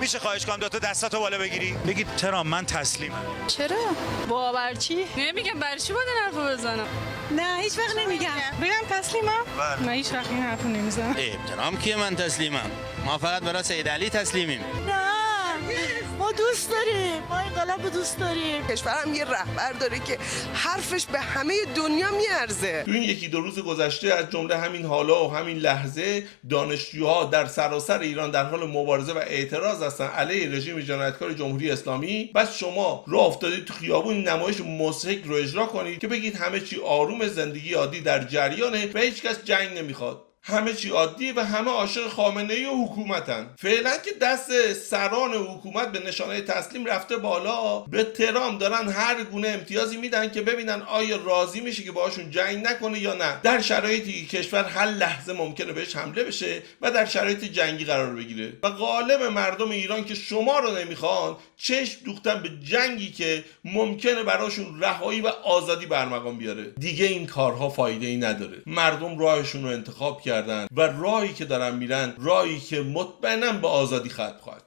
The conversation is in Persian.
میشه خواهش کنم دو تا دستاتو بالا بگیری بگید ترام من تسلیمم. چرا؟ باورچی؟ نمیگم برای چی باید این حرفو بزنم؟ نه هیچ وقت نمیگم. بگم تسلیمم؟ بله. نه هیچ وقت این حرفو نمیزنم. احترام کیه من تسلیمم؟ ما فقط برای سید علی تسلیمیم. نه ما دوست داریم، ما انقلاب دوست داریم. کشورم یه رهبر داره که حرفش به همه دنیا میارزه. تو این یکی دو روز گذشته از جمله همین حالا و همین لحظه دانشجوها در سراسر ایران در حال مبارزه و اعتراض هستن علیه رژیم جنایتکار جمهوری اسلامی. بس شما راه افتادید تو خیابون نمایش مضحک رو اجرا کنید که بگید همه چی آروم، زندگی عادی در جریانه و هیچ کس جنگ نمیخواد، همه چی عادی و همه عاشق خامنه‌ای و حکومتن. فعلا که دست سران حکومت به نشانه تسلیم رفته بالا، به ترام دارن هر گونه امتیازی میدن که ببینن آیا راضی میشه که باهاشون جنگ نکنه یا نه، در شرایطی که کشور هر لحظه ممکنه بهش حمله بشه و در شرایط جنگی قرار بگیره. و غالب مردم ایران که شما رو نمیخوان چشم دوختن به جنگی که ممکنه براشون رهایی و آزادی برمقام بیاره. دیگه این کارها فایده ای نداره. مردم راهشون رو انتخاب کردن و راهی که دارن میرن راهی که مطمئناً به آزادی ختم خواهد